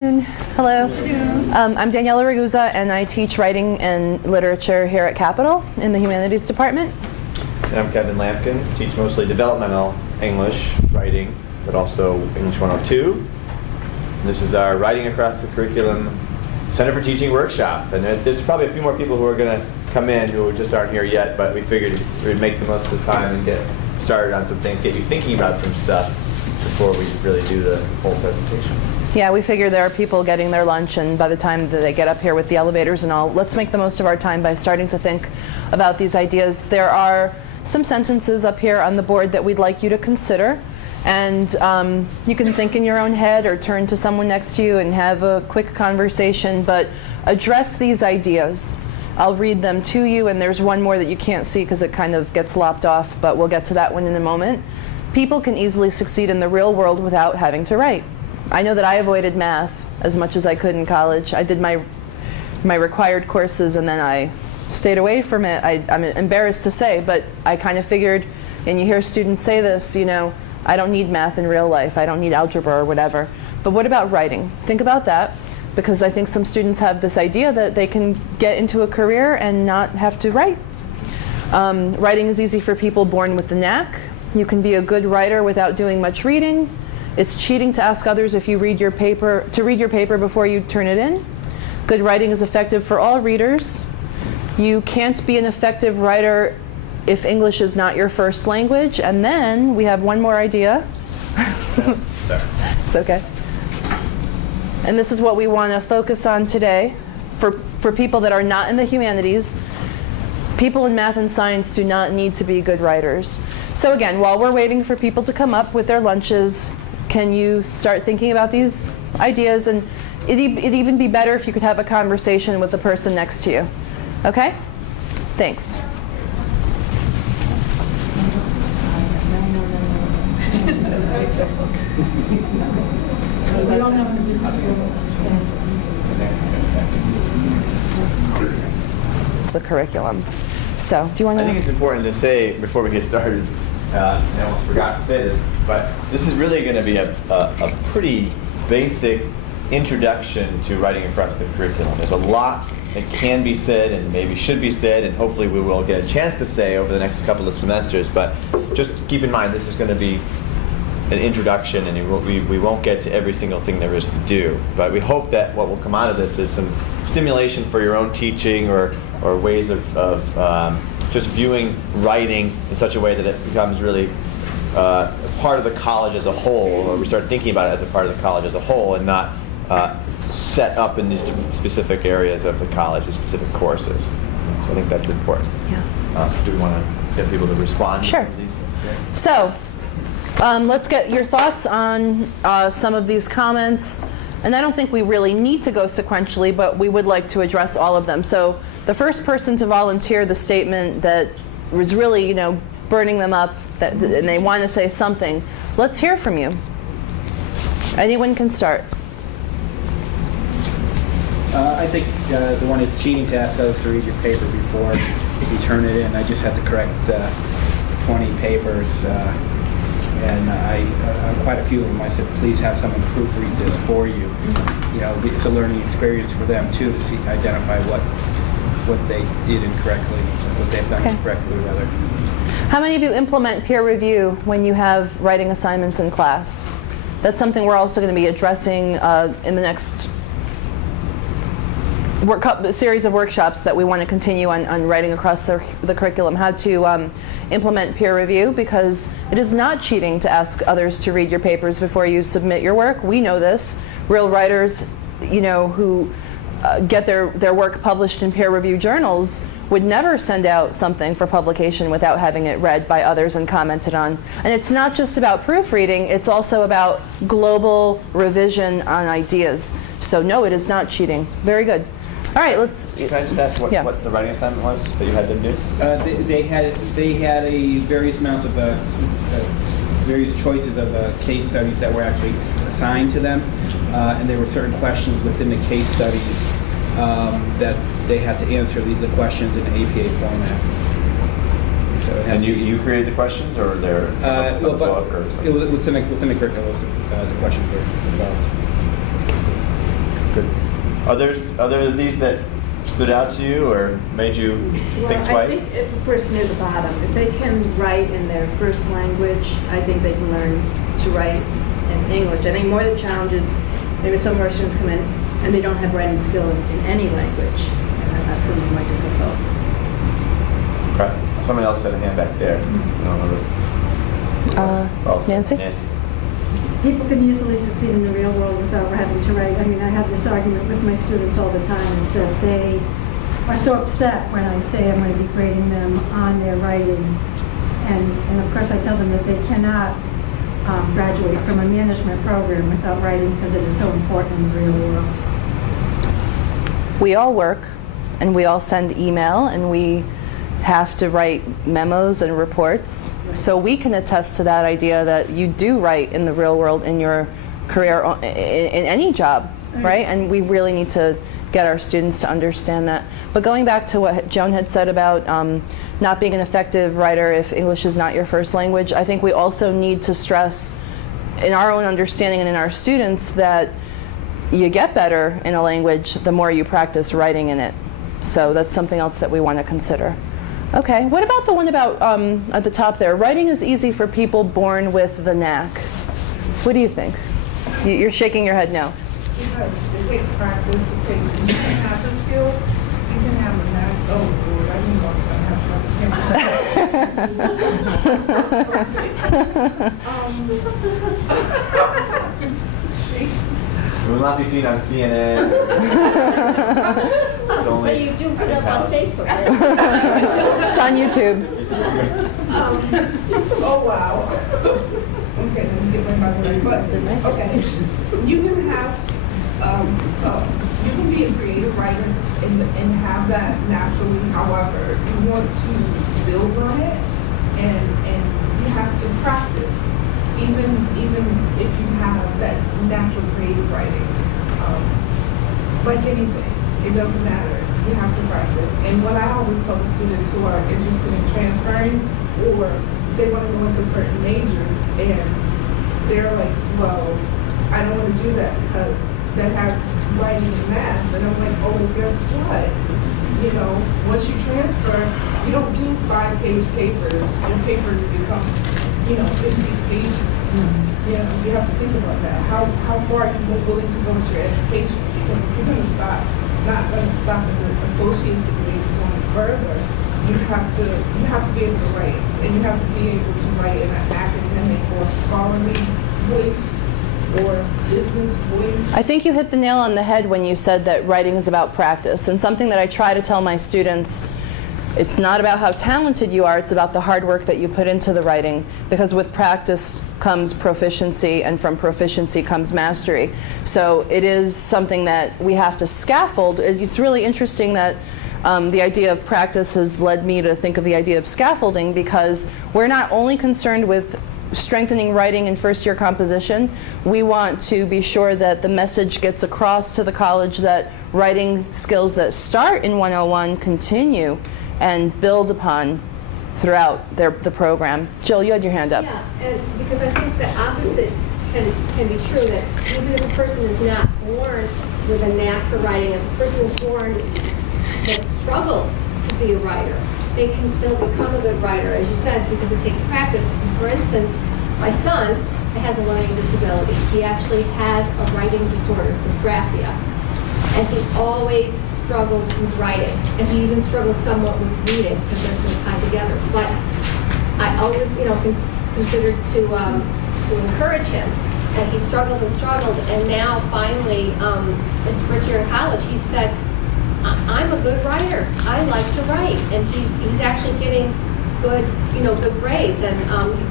Hello. I'm Daniela Ragusa, and I teach writing and literature here at Capital in the Humanities Department. And I'm Kevin Lamkins, teach mostly developmental English writing, but also English 102. And this is our Writing Across the Curriculum Center for Teaching workshop. And there's probably a few more people who are going to come in who just aren't here yet, but we figured we'd make the most of the time and get started on some things, get you thinking about some stuff before we really do the whole presentation. Yeah, we figure there are people getting their lunch, and by the time that they get up here with the elevators and all, let's make the most of our time by starting to think about these ideas. There are some sentences up here on the board that we'd like you to consider, and you can think in your own head or turn to someone next to you and have a quick conversation, but address these ideas. I'll read them to you, and there's one more that you can't see because it kind of gets lopped off, but we'll get to that one in a moment. People can easily succeed in the real world without having to write. I know that I avoided math as much as I could in college. I did my required courses, and then I stayed away from it. I'm embarrassed to say, but I kind of figured, and you hear students say this, you know, I don't need math in real life. I don't need algebra or whatever. But what about writing? Think about that, because I think some students have this idea that they can get into a career and not have to write. Writing is easy for people born with the knack. You can be a good writer without doing much reading. It's cheating to ask others if you read your paper, to read your paper before you turn it in. Good writing is effective for all readers. You can't be an effective writer if English is not your first language. And then we have one more idea. It's okay. And this is what we want to focus on today for people that are not in the humanities. People in math and science do not need to be good writers. So again, while we're waiting for people to come up with their lunches, can you start thinking about these ideas? And it'd even be better if you could have a conversation with the person next to you. Okay? Thanks. The curriculum. So, do you want to? I think it's important to say before we get started, I almost forgot to say this, but this is really going to be a pretty basic introduction to writing across the curriculum. There's a lot that can be said and maybe should be said, and hopefully we will get a chance to say over the next couple of semesters, but just keep in mind this is going to be an introduction, and we won't get to every single thing there is to do. But we hope that what will come out of this is some stimulation for your own teaching or ways of just viewing writing in such a way that it becomes really part of the college as a whole, or we start thinking about it as a part of the college as a whole and not set up in these specific areas of the college, the specific courses. So I think that's important. Yeah. Do we want to get people to respond Sure. to these things? Yeah. So, let's get your thoughts on some of these comments. And I don't think we really need to go sequentially, but we would like to address all of them. So the first person to volunteer the statement that was really, you know, burning them up, and they want to say something, let's hear from you. Anyone can start. I think the one is cheating to ask others to read your paper before you turn it in. I just had to correct 20 papers. And quite a few of them, I said, please have someone proofread this for you. You know, it's a learning experience for them too to see, identify what they did incorrectly, what they've done incorrectly, rather. How many of you implement peer review when you have writing assignments in class? That's something we're also going to be addressing in the next series of workshops that we want to continue on writing across the curriculum, how to implement peer review, because it is not cheating to ask others to read your papers before you submit your work. We know this. Real writers, you know, who get their work published in peer review journals would never send out something for publication without having it read by others and commented on. And it's not just about proofreading, it's also about global revision on ideas. So no, it is not cheating. Very good. All right, let's. Can I just ask what the writing assignment was that you had them do? They had a various amounts of various choices of case studies that were actually assigned to them, and there were certain questions within the case studies that they had to answer the questions in the APA format. So and you created the questions, or they're from the book or something? It was within the curriculum. The questions were developed. Good. Other of these that stood out to you or made you think I twice? think if a person near the bottom, if they can write in their first language, I think they can learn to write in English. I think more of the challenge is maybe some of our students come in and they don't have writing skill in any language, and that's going to be more difficult. Okay. Someone else had a hand back there. I don't know who- Nancy? People can easily succeed in the real world without having to write. I mean, I have this argument with my students all the time, is that they are so upset when I say I'm going to be grading them on their writing. And of course I tell them that they cannot graduate from a management program without writing, because it is so important in the real world. We all work, and we all send email, and we have to write memos and reports. So we can attest to that idea that you do write in the real world in your career, in any job, right? And we really need to get our students to understand that. But going back to what Joan had said about not being an effective writer if English is not your first language, I think we also need to stress in our own understanding and in our students that you get better in a language the more you practice writing in it. So that's something else that we want to consider. Okay, what about the one about at the top there? Writing is easy for people born with the knack. What do you think? You're shaking your head no. Because it takes practice, it takes, you can have the skill, you can have a knack. Oh, Lord, I didn't know It will not be seen on CNN. It's only But you do put up on Facebook, right? It's on YouTube. oh, wow. Okay, let me get my mouth right. But, okay, you can have, you can be a creative writer and have that naturally. However, you want to build on it and you have to practice. Even if you have that natural creative writing, like anything, it doesn't matter. You have to practice. And what I always tell the students who are interested in transferring, or they want to go into certain majors, and they're like, well, I don't want to do that because that has writing and math. And I'm like, oh, guess what? You know, once you transfer, you don't do 5-page papers. Your papers become 15 pages. You know, you have to think about that. How far are you willing to go with your education? Because if you're going to not going to stop at the associate's degree going further, you have to be able to write, and you have to be able to write in an academic or scholarly voice or business voice. I think you hit the nail on the head when you said that writing is about practice, and something that I try to tell my students. It's not about how talented you are, it's about the hard work that you put into the writing, because with practice comes proficiency, and from proficiency comes mastery. So it is something that we have to scaffold. It's really interesting that the idea of practice has led me to think of the idea of scaffolding, because we're not only concerned with strengthening writing in first-year composition, we want to be sure that the message gets across to the college that writing skills that start in 101 continue and build upon throughout the program. Jill, you had your hand up. Yeah, and because I think the opposite can be true, that even if a person is not born with a knack for writing, if a person is born that struggles to be a writer, they can still become a good writer, as you said, because it takes practice. For instance, my son has a learning disability. He actually has a writing disorder, dysgraphia, and he always struggled with writing, and he even struggled somewhat with reading because they're so tied together. But I always, considered to encourage him, and he struggled, and now finally, his first year in college, he said, "I'm a good writer. I like to write," and he's actually getting good grades. And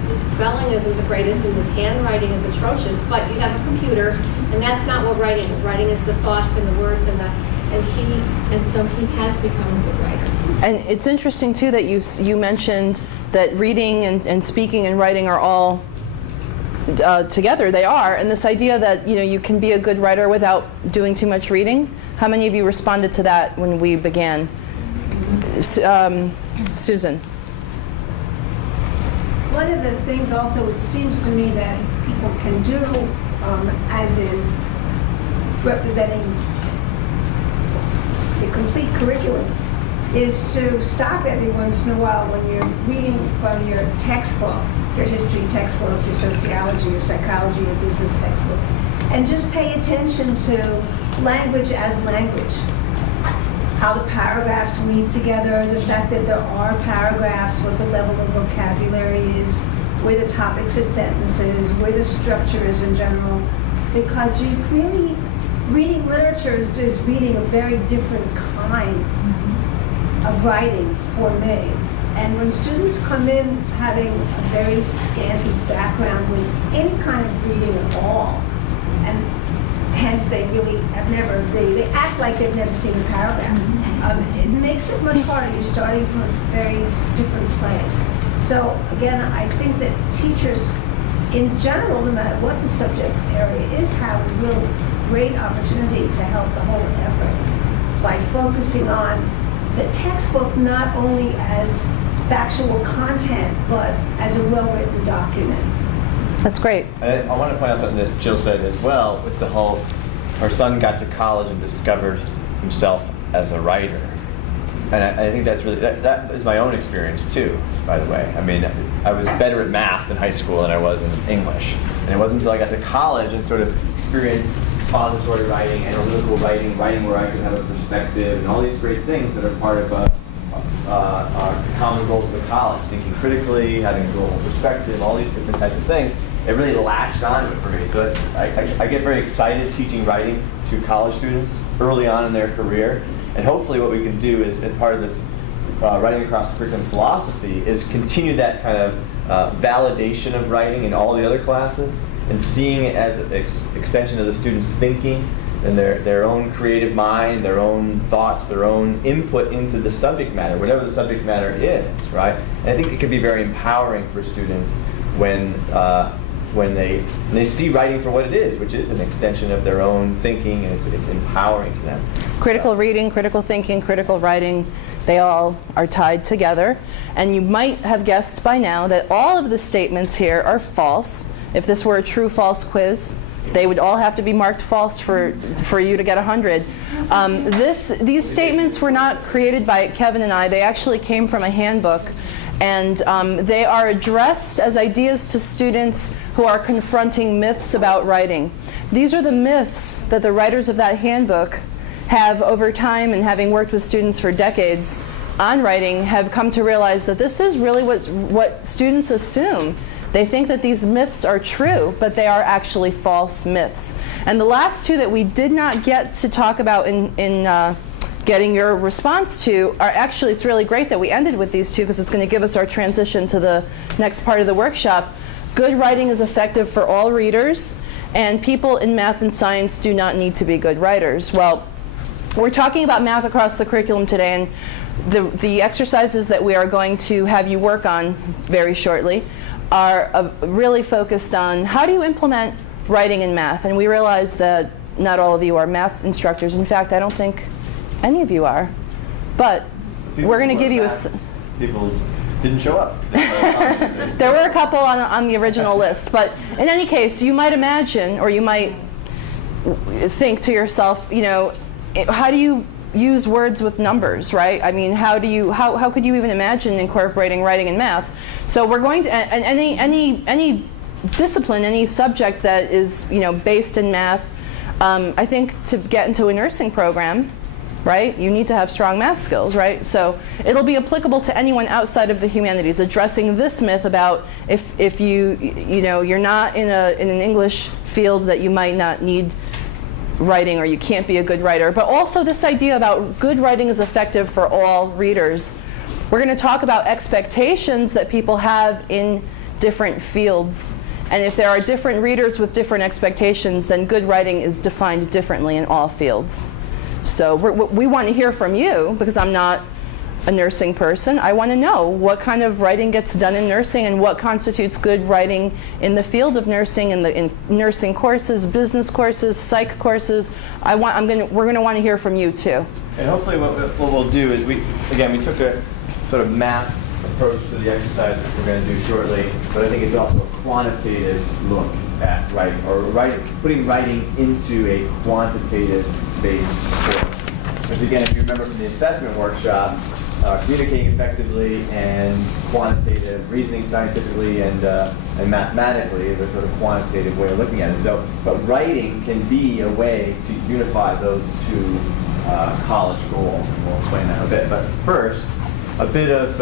his spelling isn't the greatest, and his handwriting is atrocious. But you have a computer, and that's not what writing is. Writing is the thoughts and the words and so he has become a good writer. And it's interesting too that you mentioned that reading and speaking and writing are all together. They are, and this idea that you can be a good writer without doing too much reading. How many of you responded to that when we began? Susan. One of the things also, it seems to me, that people can do, as in representing the complete curriculum is to stop every once in a while when you're reading from your textbook, your history textbook, your sociology, your psychology, your business textbook, and just pay attention to language as language. How the paragraphs weave together, the fact that there are paragraphs, what the level of vocabulary is, where the topics and sentences, where the structure is in general, because you really, reading literature is just reading a very different kind of writing for me. And when students come in having a very scanty background with any kind of reading at all, and hence they really have never, they act like they've never seen a paragraph. It makes it much harder. You're starting from a very different place. So again, I think that teachers in general, no matter what the subject area is, have a real great opportunity to help the whole effort by focusing on the textbook not only as factual content, but as a well-written document. That's great. And I want to point out something that Jill said as well, with the whole, her son got to college and discovered himself as a writer. And I think that's really, that is my own experience too, by the way. I mean, I was better at math in high school than I was in English. And it wasn't until I got to college and sort of experienced expository writing, analytical writing, writing where I could have a perspective, and all these great things that are part of our common goals of the college, thinking critically, having a global perspective, all these different types of things. It really latched onto it for me. So I get very excited teaching writing to college students early on in their career. And hopefully what we can do is, as part of this writing across the curriculum philosophy, is continue that kind of validation of writing in all the other classes, and seeing it as an extension of the students' thinking and their own creative mind, their own thoughts, their own input into the subject matter, whatever the subject matter is, right? And I think it can be very empowering for students when they see writing for what it is, which is an extension of their own thinking, and it's empowering to them. Critical reading, critical thinking, critical writing, they all are tied together. And you might have guessed by now that all of the statements here are false. If this were a true-false quiz, they would all have to be marked false for you to get 100. These statements were not created by Kevin and I. They actually came from a handbook. And they are addressed as ideas to students who are confronting myths about writing. These are the myths that the writers of that handbook have, over time, and having worked with students for decades on writing, have come to realize that this is really what students assume. They think that these myths are true, but they are actually false myths. And the last two that we did not get to talk about in getting your response to are actually, it's really great that we ended with these two, because it's going to give us our transition to the next part of the workshop. Good writing is effective for all readers, and people in math and science do not need to be good writers. Well, we're talking about math across the curriculum today, and the exercises that we are going to have you work on very shortly are really focused on how do you implement writing in math. And we realize that not all of you are math instructors. In fact, I don't think any of you are, but we're going to give you People didn't show up. There were a couple on the original list, but in any case, you might imagine, or you might think to yourself, you know, how do you use words with numbers, right? I mean, how could you even imagine incorporating writing in math? So we're going to, and any discipline, any subject that is, you know, based in math, I think to get into a nursing program, right, you need to have strong math skills, right? So it'll be applicable to anyone outside of the humanities, addressing this myth about if you know, you're not in an English field that you might not need writing, or you can't be a good writer, but also this idea about good writing is effective for all readers. We're going to talk about expectations that people have in different fields. And if there are different readers with different expectations, then good writing is defined differently in all fields. So we want to hear from you, because I'm not a nursing person. I want to know what kind of writing gets done in nursing, and what constitutes good writing in the field of nursing, in nursing courses, business courses, psych courses. We're going to want to hear from you too. And hopefully what we'll do is we took a sort of math approach to the exercise that we're going to do shortly, but I think it's also a quantitative look at writing, or putting writing into a quantitative-based course. Because again, if you remember from the assessment workshop, communicating effectively and quantitative, reasoning scientifically and mathematically is a sort of quantitative way of looking at it. So, but writing can be a way to unify those two college goals, and we'll explain that in a bit. But first, a bit of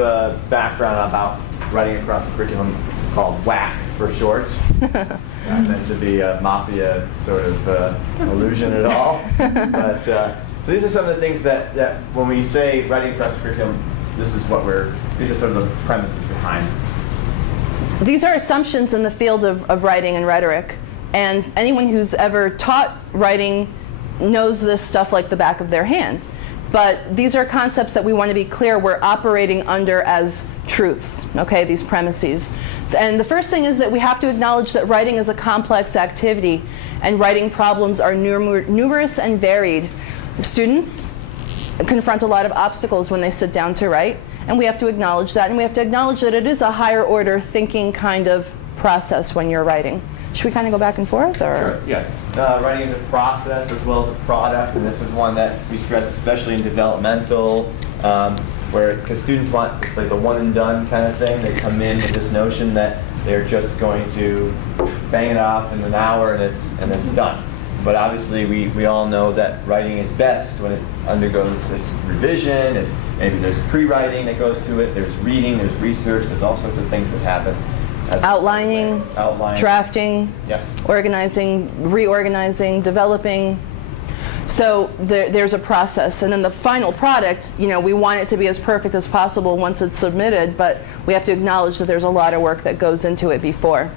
background about writing across the curriculum, called WAC for short. Not meant to be a mafia sort of illusion at all. But so these are some of the things that when we say writing across the curriculum, these are sort of the premises behind it. These are assumptions in the field of writing and rhetoric. And anyone who's ever taught writing knows this stuff like the back of their hand. But these are concepts that we want to be clear we're operating under as truths, okay, these premises. And the first thing is that we have to acknowledge that writing is a complex activity, and writing problems are numerous and varied. The students confront a lot of obstacles when they sit down to write, and we have to acknowledge that, and we have to acknowledge that it is a higher order thinking kind of process when you're writing. Should we kind of go back and forth? Or? Sure, yeah. Writing is a process as well as a product, and this is one that we stress especially in developmental, because students want just like the one and done kind of thing. They come in with this notion that they're just going to bang it off in an hour and it's done. But obviously we all know that writing is best when it undergoes this revision. Maybe there's pre-writing that goes to it, there's reading, there's research, there's all sorts of things that happen. Outlining, drafting, yeah. Organizing, reorganizing, developing. So there's a process, and then the final product, we want it to be as perfect as possible once it's submitted, but we have to acknowledge that there's a lot of work that goes into it before.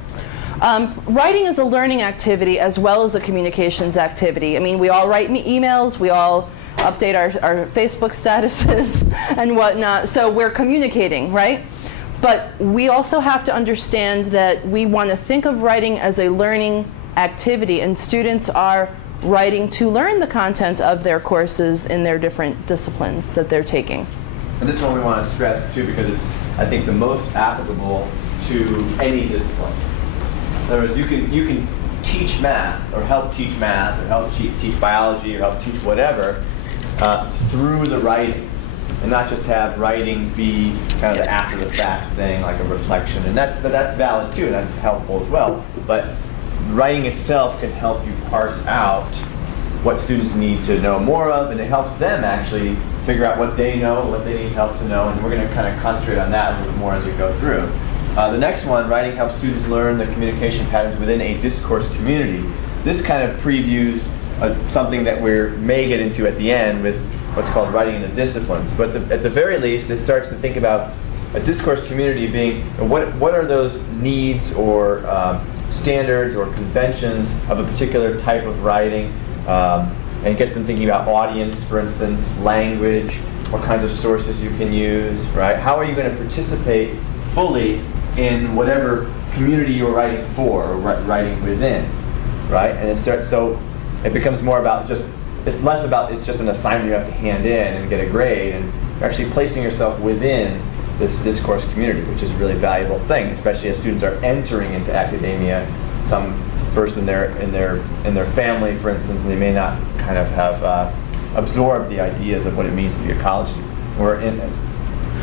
Writing is a learning activity as well as a communications activity. I mean, we all write emails, we all update our Facebook statuses and whatnot, so we're communicating, right? But we also have to understand that we want to think of writing as a learning activity, and students are writing to learn the content of their courses in their different disciplines that they're taking. And this one we want to stress too because it's, I think, the most applicable to any discipline. In other words, you can teach math or help teach math or help teach biology or help teach whatever through the writing. And not just have writing be kind of the after the fact thing, like a reflection. And that's valid too, and that's helpful as well. But writing itself can help you parse out what students need to know more of, and it helps them actually figure out what they know, what they need help to know, and we're going to kind of concentrate on that a little bit more as we go through. The next one, writing helps students learn the communication patterns within a discourse community. This kind of previews something that we may get into at the end with what's called writing in the disciplines. But at the very least, it starts to think about a discourse community being, what are those needs or standards or conventions of a particular type of writing, and it gets them thinking about audience, for instance, language, what kinds of sources you can use, right? How are you going to participate fully in whatever community you're writing for or writing within, right? And so it becomes more about it's less about it's just an assignment you have to hand in and get a grade, and you're actually placing yourself within this discourse community, which is a really valuable thing, especially as students are entering into academia, some first in their family, for instance, and they may not kind of have absorbed the ideas of what it means to be a college student, or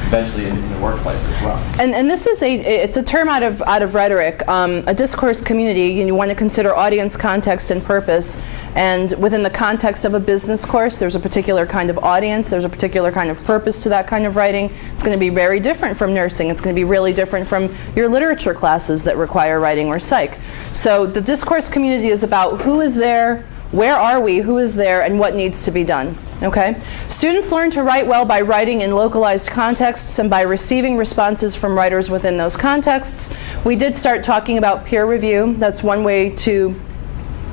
eventually in the workplace as well. And this is it's a term out of rhetoric. A discourse community, you want to consider audience, context, and purpose. And within the context of a business course, there's a particular kind of audience, there's a particular kind of purpose to that kind of writing. It's going to be very different from nursing. It's going to be really different from your literature classes that require writing or psych. So the discourse community is about who is there, where are we, who is there, and what needs to be done. Okay? Students learn to write well by writing in localized contexts and by receiving responses from writers within those contexts. We did start talking about peer review. That's one way to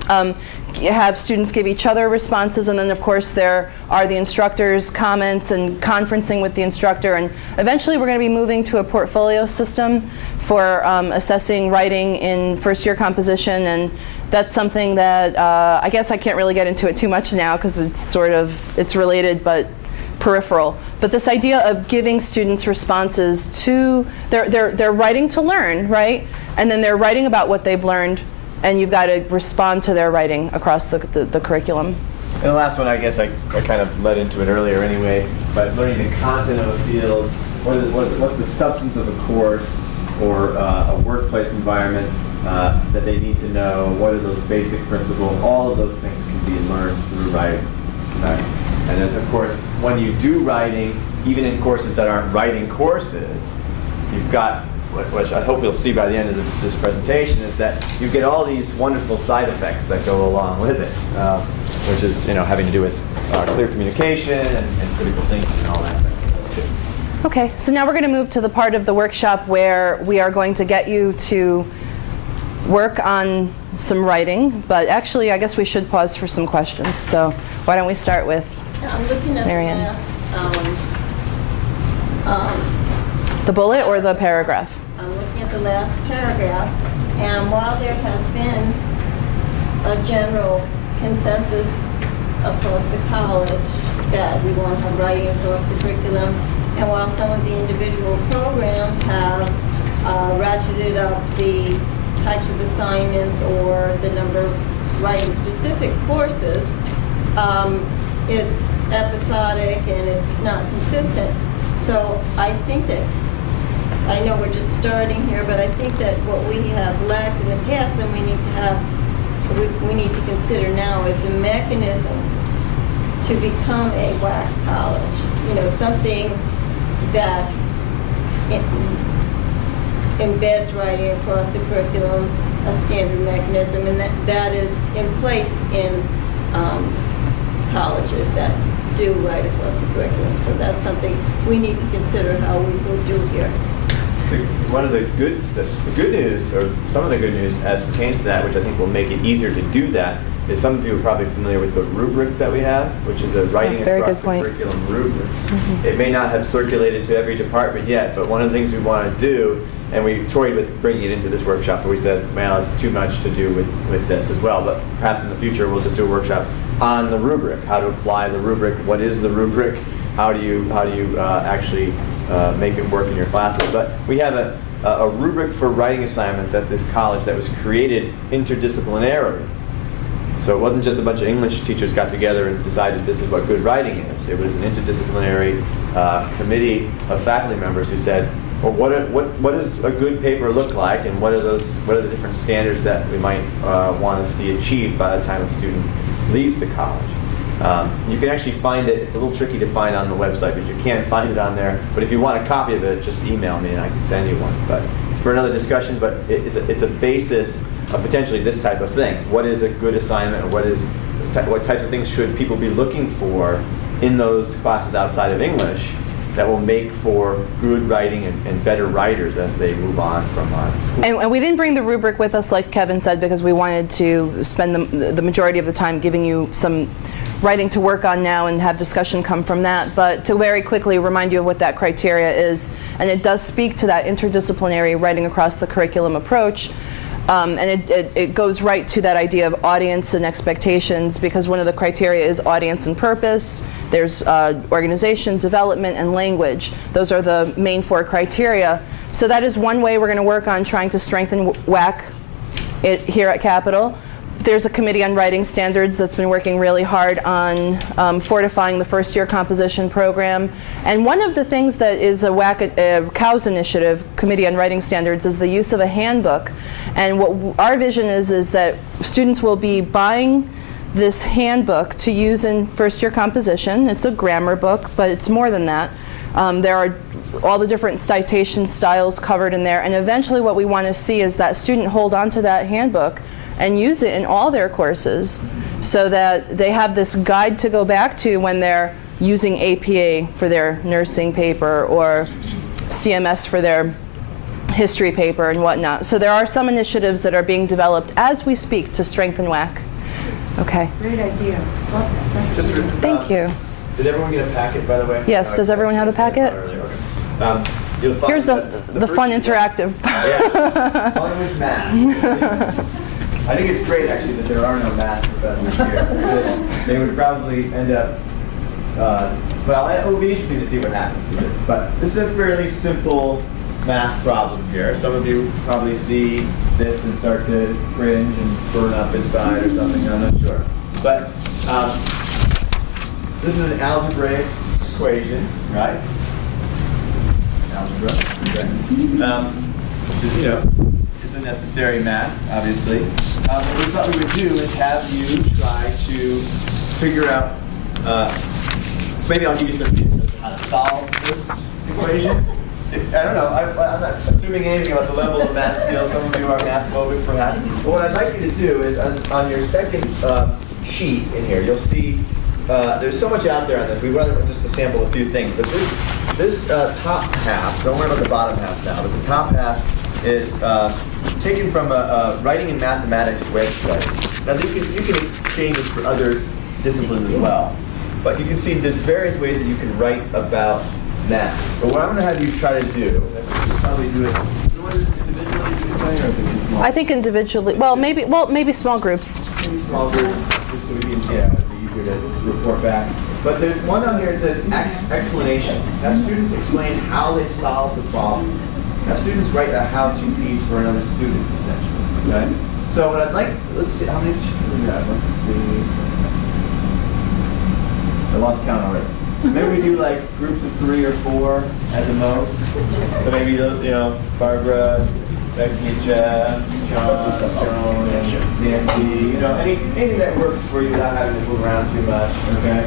have students give each other responses, and then of course there are the instructor's comments and conferencing with the instructor, and eventually we're going to be moving to a portfolio system for assessing writing in first-year composition, and that's something that I guess I can't really get into it too much now because it's related but peripheral. But this idea of giving students responses to they're writing to learn, right? And then they're writing about what they've learned and you've got to respond to their writing across the curriculum. And the last one, I guess I kind of led into it earlier anyway, but learning the content of a field, what's the substance of a course or a workplace environment that they need to know, what are those basic principles, all of those things can be learned through writing. Right? And as of course, when you do writing, even in courses that aren't writing courses, you've got, which I hope you'll see by the end of this presentation, is that you get all these wonderful side effects that go along with it, which is having to do with clear communication and critical thinking and all that. Okay, so now we're going to move to the part of the workshop where we are going to get you to work on some writing, but actually I guess we should pause for some questions. So why don't we start with I'm looking at Marianne. the last, the bullet or the paragraph? I'm looking at the last paragraph, and while there has been a general consensus across the college that we want to have writing across the curriculum, and while some of the individual programs have ratcheted up the types of assignments or the number of writing specific courses, it's episodic and it's not consistent. So I think that, I know we're just starting here, but I think that what we have lacked in the past and we need to have, we need to consider now is a mechanism to become a WAC college. Something that embeds writing across the curriculum, a standard mechanism, and that is in place in colleges that do write across the curriculum. So that's something we need to consider how we will do here. One of the good news, or some of the good news as pertains to that, which I think will make it easier to do that, is some of you are probably familiar with the rubric that we have, which is a writing across the curriculum rubric. Mm-hmm. It may not have circulated to every department yet, but one of the things we want to do, and we toyed with bringing it into this workshop, but we said, well, it's too much to do with this as well, but perhaps in the future we'll just do a workshop on the rubric, how to apply the rubric, what is the rubric, how do you actually make it work in your classes. But we have a rubric for writing assignments at this college that was created interdisciplinarily. So it wasn't just a bunch of English teachers got together and decided this is what good writing is. It was an interdisciplinary committee of faculty members who said, well, what does a good paper look like, and what are the different standards that we might want to see achieved by the time a student leaves the college. You can actually find it. It's a little tricky to find on the website, but you can find it on there. But if you want a copy of it, just email me and I can send you one. But for another discussion, but it's a basis of potentially this type of thing. What is a good assignment, or what types of things should people be looking for in those classes outside of English that will make for good writing and better writers as they move on from school. And we didn't bring the rubric with us, like Kevin said, because we wanted to spend the majority of the time giving you some writing to work on now and have discussion come from that. But to very quickly remind you of what that criteria is, and it does speak to that interdisciplinary writing across the curriculum approach. And it goes right to that idea of audience and expectations, because one of the criteria is audience and purpose. There's organization, development, and language. Those are the main 4 criteria. So that is one way we're going to work on trying to strengthen WAC here at Capitol. There's a committee on writing standards that's been working really hard on fortifying the first-year composition program. And one of the things that is a COWS initiative, Committee on Writing Standards, is the use of a handbook. And what our vision is that students will be buying this handbook to use in first-year composition. It's a grammar book, but it's more than that. There are all the different citation styles covered in there. And eventually what we want to see is that student hold on to that handbook and use it in all their courses, so that they have this guide to go back to when they're using APA for their nursing paper or CMS for their history paper and whatnot. So there are some initiatives that are being developed as we speak to strengthen WAC. Okay. Great idea. Thank you. Did everyone get a packet, by the way? Yes. Does everyone have a packet? You'll find Here's the fun interactive. Yeah. Fun with math. I think it's great, actually, that there are no math professors here. Because they would probably end up, well, it will be interesting to see what happens with this. But this is a fairly simple math problem here. Some of you probably see this and start to cringe and burn up inside or something, I'm not sure. But this is an algebraic equation, right? Algebra, okay. Which is, is a necessary math, obviously. What we thought we would do is have you try to figure out, maybe I'll give you some hints as to how to solve this equation. I don't know, I'm not assuming anything about the level of math skills. Some of you are math phobic perhaps. But what I'd like you to do is on your second sheet in here, you'll see there's so much out there on this. We want just to sample a few things. But this top half, don't worry about the bottom half now, but the top half is taken from a writing and mathematics website. Now you can change this for other disciplines as well. But you can see there's various ways that you can write about math. But what I'm going to have you try to do, is probably do it. You want to do this individually, you say, or is it small? I think individually. Well, maybe small groups. Maybe small groups, just so we can, it'd be easier to report back. But there's one on here that says explanations. Have students explain how they solve the problem. Have students write a how-to piece for another student, essentially. Okay? So what I'd like, let's see, how many do we have? 1, 2, 3. I lost count already. Maybe we do like groups of 3 or 4 at the most. So maybe, Barbara, Becky, Jeff, John, Joan, Nancy, anything that works for you without having to move around too much, okay?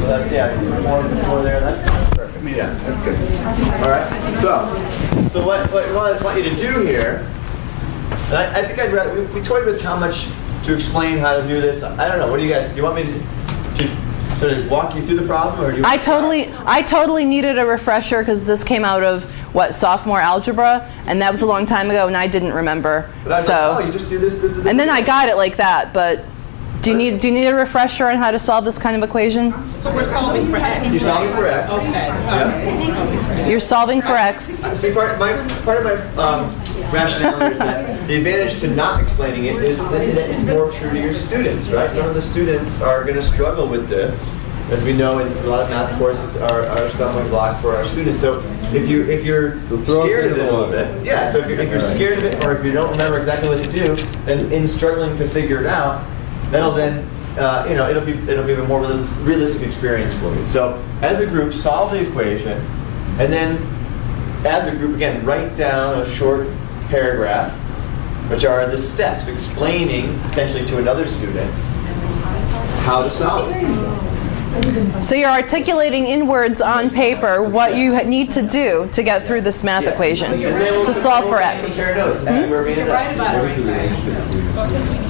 So that, more there, that's perfect. Yeah, that's good. All right, so what I want you to do here, and I think we toyed with how much to explain how to do this. I don't know. What do you guys? Do you want me to sort of walk you through the problem, or do you? I totally needed a refresher because this came out of sophomore algebra, and that was a long time ago, and I didn't remember. But I was like, oh, you just do this. And then I got it like that, but. Do you need a refresher on how to solve this kind of equation? So we're solving for x. You're solving for x. Okay. Yeah. You're solving for x. See, part of my rationale here is that the advantage to not explaining it is that it's more true to your students, right? Some of the students are going to struggle with this. As we know, a lot of math courses are a stumbling block for our students. So if you're scared of it a little bit, so if you're scared of it, or if you don't remember exactly what to do, then in struggling to figure it out, that'll then, it'll be a more realistic experience for you. So as a group, solve the equation, and then as a group, again, write down a short paragraph, which are the steps explaining potentially to another student how to solve it. So you're articulating in words on paper what you need to do to get through this math equation to solve for x.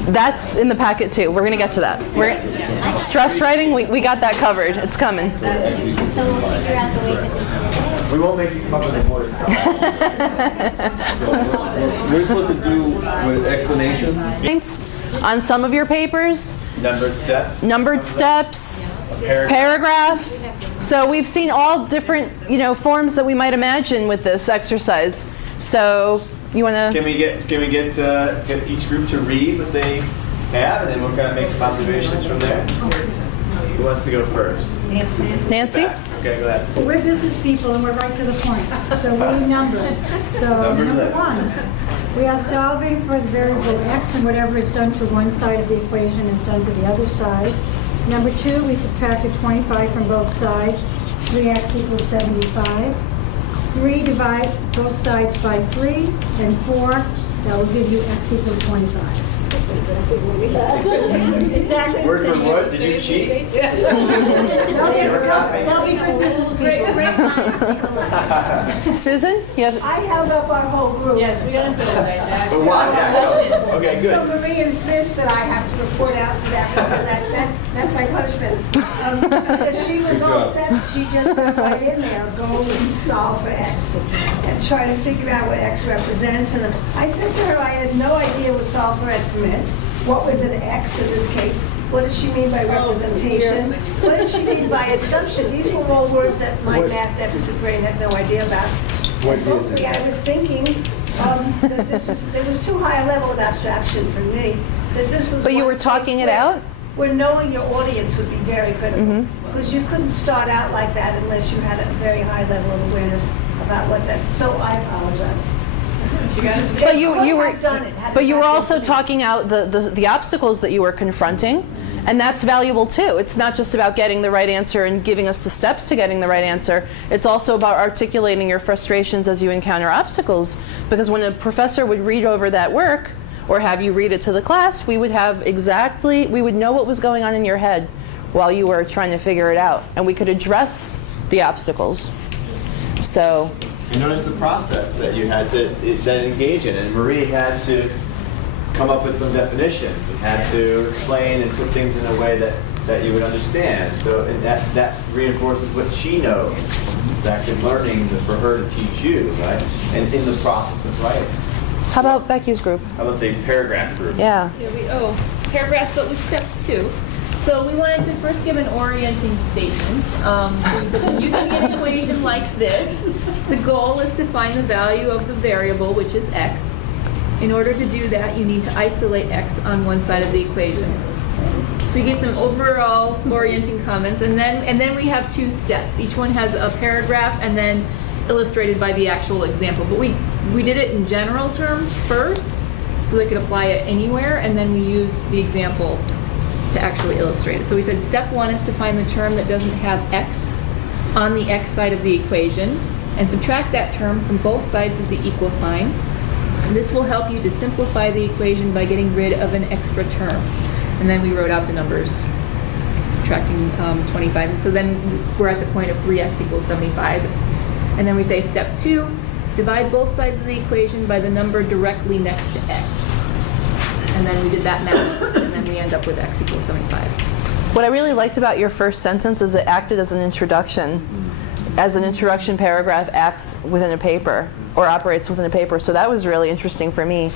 That's in the packet too. We're going to get to that. Stress writing, we got that covered. It's coming. So we'll figure out the way that We won't make you come up with a word. We're supposed to do with explanation? On some of your papers. Numbered steps. Paragraphs. So we've seen all different, forms that we might imagine with this exercise. So you want to? Can we get each group to read what they have, and then we'll kind of make some observations from there? Who wants to go first? Nancy? Okay, go ahead. We're business people and we're right to the point. So we number. So number 1, we are solving for the variable x, and whatever is done to one side of the equation is done to the other side. Number 2, we subtracted 25 from both sides. 3x equals 75. 3, divide both sides by 3, and 4, that will give you x equals 25. Exactly. Word for word? Did you cheat? That'll be good business people. Susan? You have? I held up our whole group. Yes, we got into that. But why? Yeah, okay, good. So Marie insists that I have to report out for that reason. That's my punishment. Because she was all set, she just went right in there, go and solve for x and try to figure out what x represents. And I said to her, I had no idea what solve for x meant. What was an x in this case? What did she mean by representation? What did she mean by assumption? These were all words that my math deficit brain had no idea about. And mostly I was thinking that it was too high a level of abstraction for me. That this was. But you were one talking place it where- out? where knowing your audience would be very critical. Because you couldn't start out like that unless you had a very high level of awareness about what that, so I apologize. But you were, I've done it. Had but you were not been also to me. talking out the obstacles that you were confronting, and that's valuable too. It's not just about getting the right answer and giving us the steps to getting the right answer. It's also about articulating your frustrations as you encounter obstacles. Because when a professor would read over that work, or have you read it to the class, we would know what was going on in your head while you were trying to figure it out, and we could address the obstacles. So. And notice the process that you had to engage in, and Marie had to come up with some definitions and had to explain and put things in a way that you would understand. So and that reinforces what she knows. It's actually learning for her to teach you, right? And in the process of writing. How about Becky's group? How about the paragraph group? Yeah. Paragraphs, but with steps too. So we wanted to first give an orienting statement. We said, when using an equation like this, the goal is to find the value of the variable, which is x. In order to do that, you need to isolate x on one side of the equation. So we give some overall orienting comments, and then we have 2 steps. Each one has a paragraph and then illustrated by the actual example. But we did it in general terms first, so they could apply it anywhere, and then we used the example to actually illustrate it. So we said step 1 is to find the term that doesn't have x on the x side of the equation, and subtract that term from both sides of the equal sign. This will help you to simplify the equation by getting rid of an extra term. And then we wrote out the numbers, subtracting 25. And so then we're at the point of 3x equals 75. And then we say step 2, divide both sides of the equation by the number directly next to x. And then we did that math, and then we end up with x equals 75. What I really liked about your first sentence is it acted as an introduction. As an introduction paragraph acts within a paper, or operates within a paper. So that was really interesting for me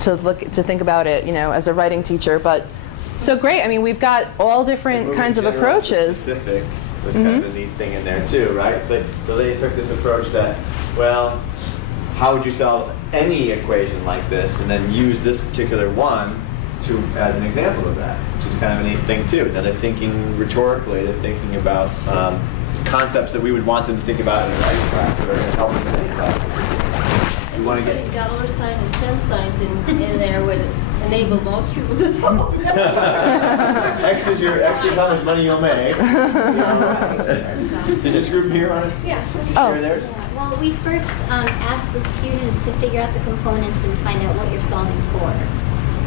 to think about it, as a writing teacher. But so great. I mean, we've got all different kinds of approaches. Specific was kind of a neat thing in there too, right? So they took this approach that, well, how would you solve any equation like this, and then use this particular one as an example of that, which is kind of a neat thing too. Now they're thinking rhetorically. They're thinking about concepts that we would want them to think about in a writing class that are going to help them in any class. You want to get Putting $sign and cent signs in there would enable most people to solve it. X is how much money you'll make. Did this group here want to share theirs? Yeah. Well, we first asked the student to figure out the components and find out what you're solving for.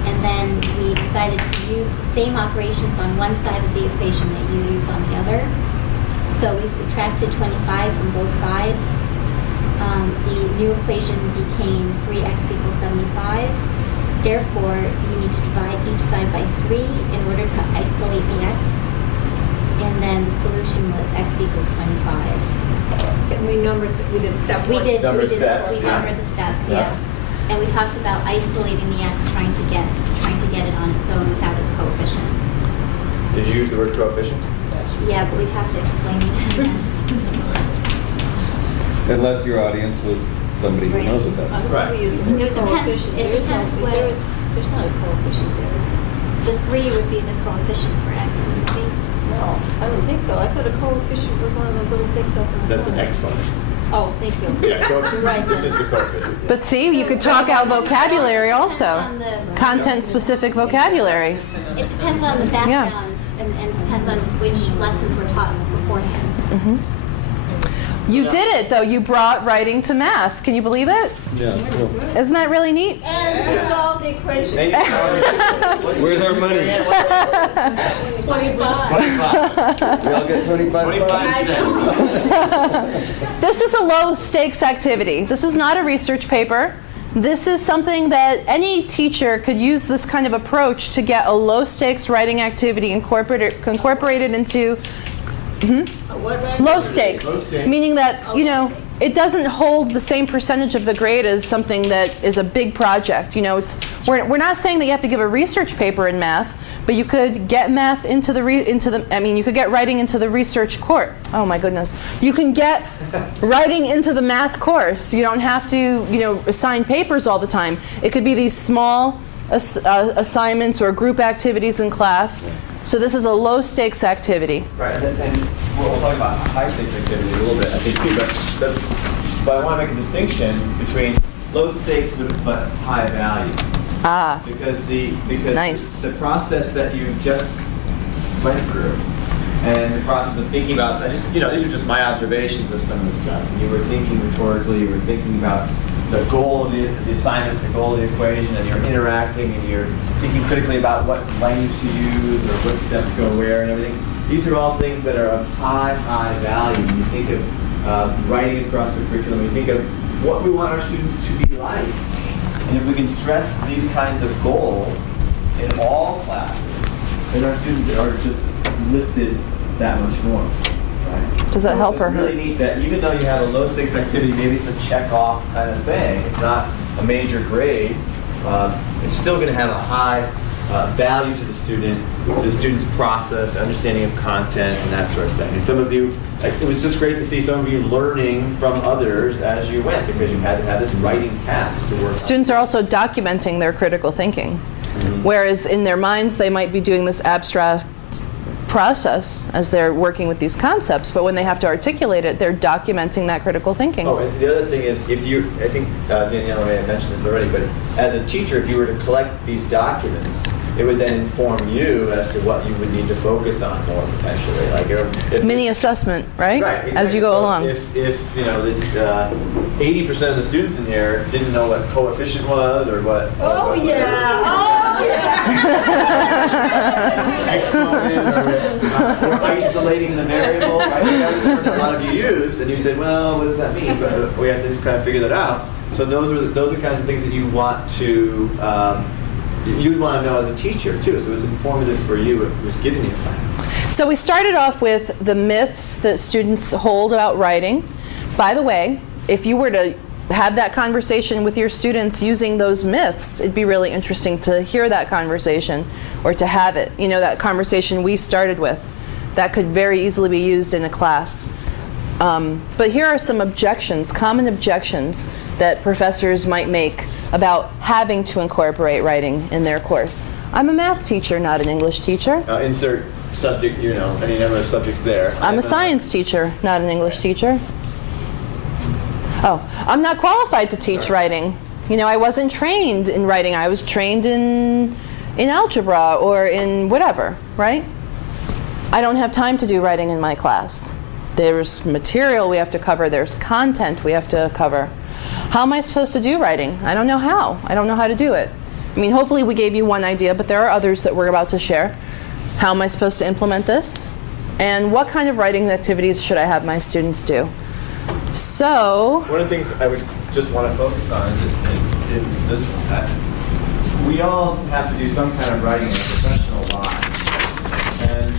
And then we decided to use the same operations on one side of the equation that you use on the other. So we subtracted 25 from both sides. The new equation became 3x equals 75. Therefore, you need to divide each side by 3 in order to isolate the x. And then the solution was x equals 25. And we did step We 1. did Numbered steps, we numbered the steps, yeah. And we talked about isolating the x, trying to get it on its own without its coefficient. Did you use the word coefficient? Yeah, but we'd have to explain it. Unless your audience was somebody who knows what that is. Right. We use the It word depends. coefficient. It There's depends no- what- There's not a coefficient there, is there? The 3 would be the coefficient for x, wouldn't it be? No, I don't think so. I thought a coefficient was one of those little things up in the That's an corner. exponent. Oh, thank you. Yeah, Right. this is the coefficient. But see, you could talk out vocabulary also. On the- Content-specific vocabulary. It depends on the background and it depends on which lessons were taught beforehand. You did it, though. You brought writing to math. Can you believe it? Yeah, it's cool. Isn't that really neat? And we solved the equation. Maybe Where's our money? 25. We all get 25 25 cents. This is a low-stakes activity. This is not a research paper. This is something that any teacher could use this kind of approach to get a low-stakes writing activity incorporated into What rank? low stakes, Low stakes. meaning that, it doesn't hold the same percentage of the grade as something that is a big project. We're not saying that you have to give a research paper in math, but you could get math you could get writing into the research course. Oh my goodness. You can get writing into the math course. You don't have to, assign papers all the time. It could be these small assignments or group activities in class. So this is a low-stakes activity. Right, and we'll talk about high-stakes activity a little bit, I think, too, but I want to make a distinction between low stakes but high value. Because Nice. the process that you just went through and the process of thinking about, these are just my observations of some of the stuff. And you were thinking rhetorically, you were thinking about the goal of the assignment, the goal of the equation, and you're interacting and you're thinking critically about what language to use or what steps go where and everything. These are all things that are of high value. When you think of writing across the curriculum, you think of what we want our students to be like. And if we can stress these kinds of goals in all classes, then our students are just lifted that much more. Right? Does that help it's her? really neat that even though you have a low stakes activity, maybe it's a check off kind of thing, it's not a major grade, it's still going to have a high value to the student's process, the understanding of content, and that sort of thing. And some of you, it was just great to see some of you learning from others as you went, because you had to have this writing task to work on. Students are also documenting their critical thinking, whereas in their minds they might be doing this abstract process as they're working with these concepts, but when they have to articulate it, they're documenting that critical thinking. Oh, and the other thing is, I think Daniela may have mentioned this already, but as a teacher, if you were to collect these documents, it would then inform you as to what you would need to focus on more potentially. Like if Mini assessment, right? Right, exactly. As you go along. If this 80% of the students in here didn't know what coefficient was or what. Exponent or isolating the variable, right? That's the word that a lot of you use, and you said, well, what does that mean? But we have to kind of figure that out. So those are kinds of things that you want to. You'd want to know as a teacher too, so it was informative for you who's giving the assignment. So we started off with the myths that students hold about writing. By the way, if you were to have that conversation with your students using those myths, it'd be really interesting to hear that conversation or to have it. That conversation we started with, that could very easily be used in a class. But here are some objections, common objections that professors might make about having to incorporate writing in their course. I'm a math teacher, not an English teacher. Insert subject, any number of subjects there. I'm a science teacher, not an English teacher. Oh, I'm not qualified to teach writing. I wasn't trained in writing. I was trained in algebra or in whatever, right? I don't have time to do writing in my class. There's material we have to cover. There's content we have to cover. How am I supposed to do writing? I don't know how. I don't know how to do it. Hopefully we gave you one idea, but there are others that we're about to share. How am I supposed to implement this? And what kind of writing activities should I have my students do? So, one of the things I would just want to focus on is this one. We all have to do some kind of writing in our professional lives. And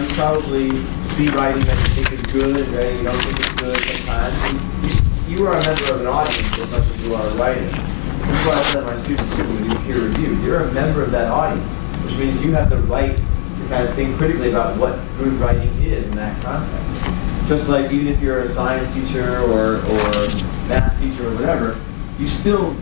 you probably see writing that you think is good, writing you don't think is good sometimes. You are a member of an audience as much as you are a writer. That's why I tell my students too when we do peer review. You're a member of that audience, which means you have the right to kind of think critically about what good writing is in that context. Just like even if you're a science teacher or math teacher or whatever, you still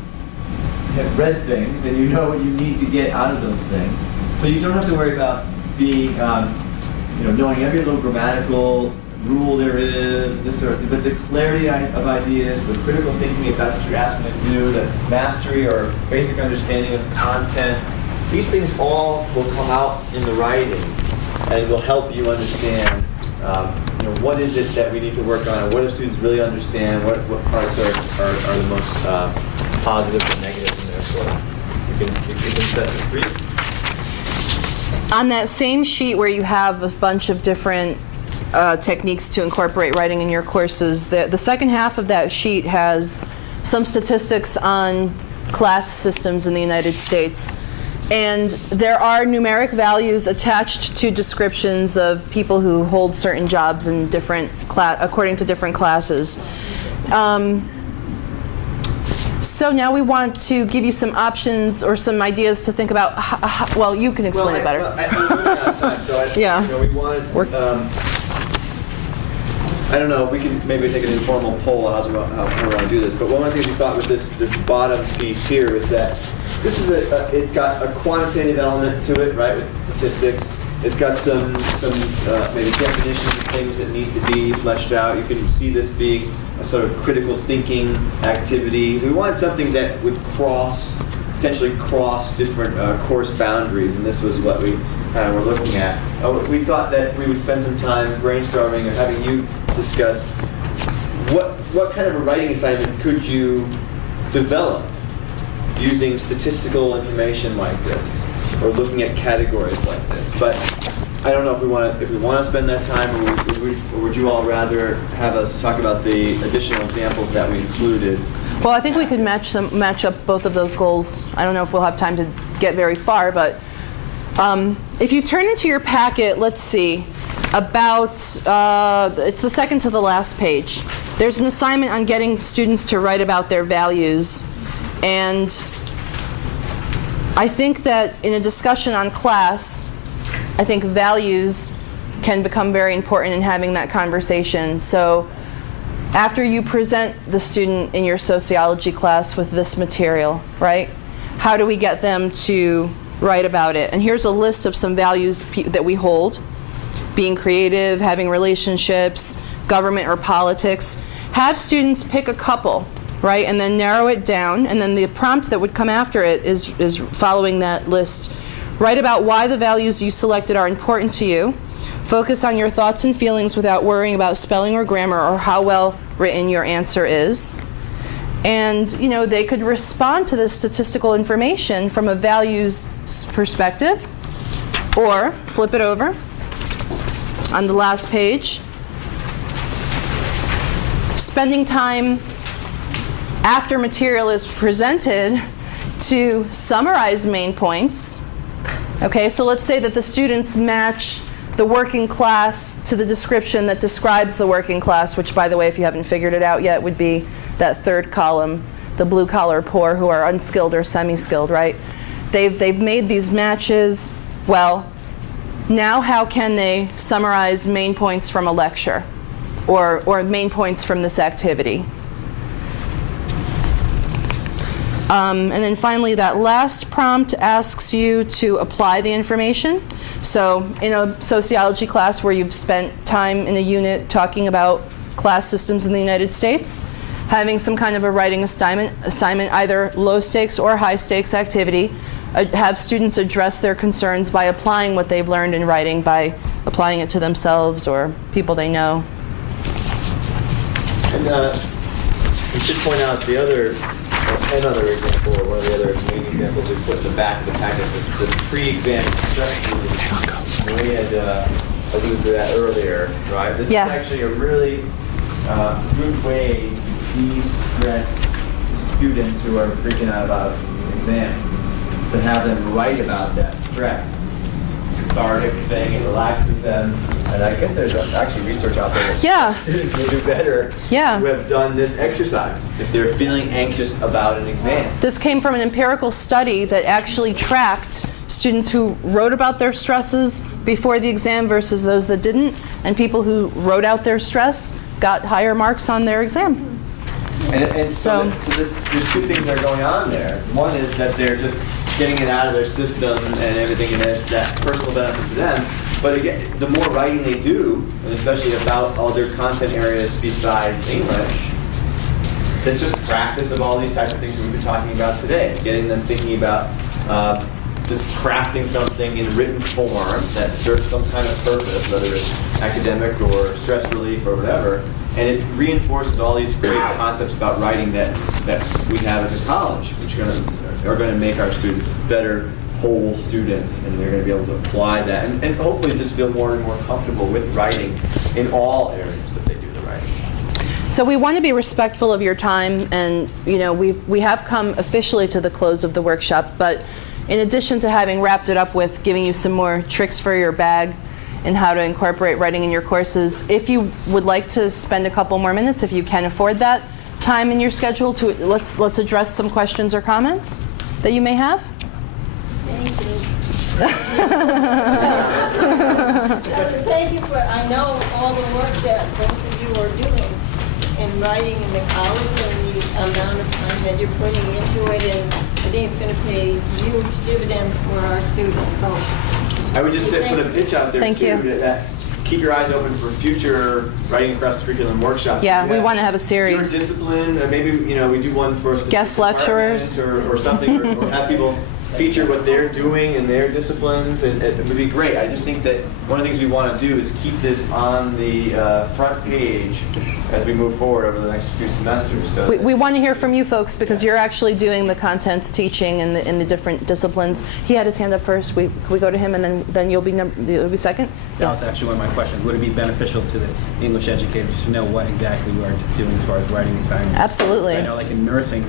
have read things and you know what you need to get out of those things. So you don't have to worry about being, knowing every little grammatical rule there is, this sort of thing, but the clarity of ideas, the critical thinking, if that's what you're asking them to do, the mastery or basic understanding of content, these things all will come out in the writing and will help you understand what is it that we need to work on, and what do students really understand, what parts are the most positive and negative in their course. You can set them free. On that same sheet where you have a bunch of different techniques to incorporate writing in your courses, the second half of that sheet has some statistics on class systems in the United States. And there are numeric values attached to descriptions of people who hold certain jobs in according to different classes. So now we want to give you some options or some ideas to think about. Well, you can explain it better. We wanted. I don't know. We can maybe take an informal poll how we want to do this. But one of the things we thought with this bottom piece here is that this is it's got a quantitative element to it, right, with statistics, It's got some maybe definitions of things that need to be fleshed out. You can see this being a sort of critical thinking activity. We wanted something that would potentially cross different course boundaries, and this was what we kind of were looking at. We thought that we would spend some time brainstorming and having you discuss what kind of a writing assignment could you develop using statistical information like this, or looking at categories like this. But I don't know if we want to spend that time, or would you all rather have us talk about the additional examples that we included? Well, I think we could match up both of those goals. I don't know if we'll have time to get very far, but if you turn into your packet, let's see, it's the second to the last page. There's an assignment on getting students to write about their values. And I think that in a discussion on class, I think values can become very important in having that conversation. So after you present the student in your sociology class with this material, right, how do we get them to write about it? And here's a list of some values that we hold: being creative, having relationships, government or politics. Have students pick a couple, right, and then narrow it down, and then the prompt that would come after it is following that list. Write about why the values you selected are important to you. Focus on your thoughts and feelings without worrying about spelling or grammar or how well written your answer is. And they could respond to this statistical information from a values perspective, or flip it over on the last page. Spending time after material is presented to summarize main points. Okay, so let's say that the students match the working class to the description that describes the working class, which, by the way, if you haven't figured it out yet, would be that third column, the blue-collar poor who are unskilled or semi-skilled, right? They've made these matches. Well, now how can they summarize main points from a lecture or main points from this activity? And then finally, that last prompt asks you to apply the information. So in a sociology class where you've spent time in a unit talking about class systems in the United States, having some kind of a writing assignment, either low stakes or high stakes activity, have students address their concerns by applying what they've learned in writing, by applying it to themselves or people they know. And we should point out another example, or one of the other main examples we put in the back of the packet, the pre-exam stress relief. We had alluded to that earlier, right? This is actually a really good way to de-stress students who are freaking out about exams, to have them write about that stress. It's a cathartic thing, it relaxes them, and I guess there's actually research out there that students will do better who have done this exercise if they're feeling anxious about an exam. This came from an empirical study that actually tracked students who wrote about their stresses before the exam versus those that didn't, and people who wrote out their stress got higher marks on their exam. And so there's two things that are going on there. One is that they're just getting it out of their system and everything, and that personal benefit to them. But again, the more writing they do, and especially about other content areas besides English, it's just practice of all these types of things we've been talking about today. Getting them thinking about just crafting something in written form that serves some kind of purpose, whether it's academic or stress relief or whatever. And it reinforces all these great concepts about writing that we have at the college, which are going to make our students better whole students, and they're going to be able to apply that and hopefully just feel more and more comfortable with writing in all areas that they do the writing. So we want to be respectful of your time, and we have come officially to the close of the workshop, but in addition to having wrapped it up with giving you some more tricks for your bag and how to incorporate writing in your courses, if you would like to spend a couple more minutes, if you can afford that time in your schedule, to let's address some questions or comments that you may have. Thank you. Thank you for, I know all the work that both of you are doing in writing in the college and the amount of time that you're putting into it, and I think it's going to pay huge dividends for our students. So I would just put a pitch out there Thank too, you. that keep your eyes open for future writing across the curriculum workshops. Yeah, If you we want to have a your series. discipline, or maybe, we do one for a specific Guest lecturers. department or something, or have people feature what they're doing in their disciplines, and it would be great. I just think that one of the things we want to do is keep this on the front page as we move forward over the next few semesters. So We want to hear from you folks because you're actually doing the content teaching in the different disciplines. He had his hand up first. Can we go to him and then you'll be second? That was actually one of my questions. Would it be beneficial to the English educators to know what exactly we are doing as far as writing assignments? Absolutely. I know, like in nursing,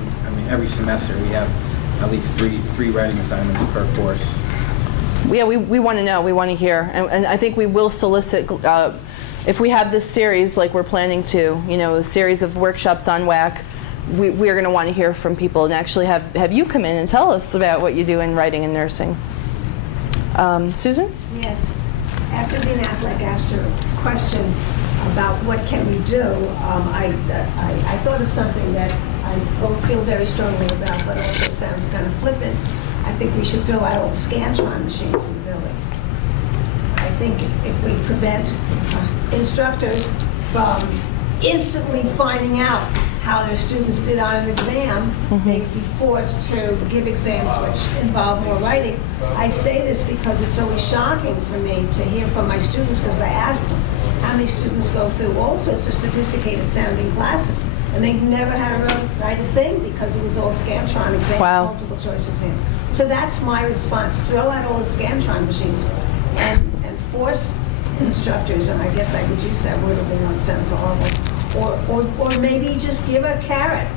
every semester we have at least three writing assignments per course. Yeah, we want to know. We want to hear. And I think we will solicit, if we have this series like we're planning to, a series of workshops on WAC, we're going to want to hear from people and actually have you come in and tell us about what you do in writing and nursing. Susan? Yes. After Dean Affleck asked her a question about what can we do, I thought of something that I both feel very strongly about, but also sounds kind of flippant. I think we should throw out all the Scantron machines in the building. I think if we prevent instructors from instantly finding out how their students did on an exam, they'd be forced to give exams which involve more writing. I say this because it's always shocking for me to hear from my students, because I ask them how many students go through all sorts of sophisticated sounding classes, and they never had to write a thing because it was all Scantron exams, multiple choice exams. So that's my response. Throw out all the Scantron machines and force instructors, and I guess I could use that word even though it sounds horrible, or maybe just give a carrot.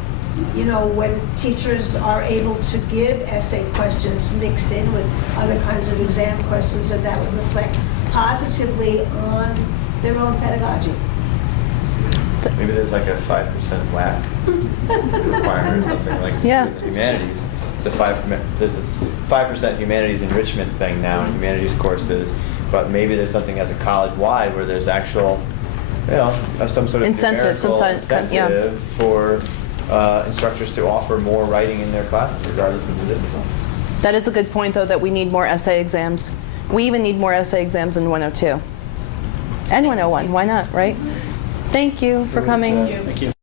When teachers are able to give essay questions mixed in with other kinds of exam questions, that would reflect positively on their own pedagogy. maybe there's like a 5% whack requirement or something like humanities. It's there's this 5% humanities enrichment thing now in humanities courses, but maybe there's something as a college-wide where there's actual, some sort of incentive, incentive for instructors to offer more writing in their classes, regardless of the discipline. That is a good point, though, that we need more essay exams. We even need more essay exams in 102 and 101. Why not, right? Thank you for coming. Thank you.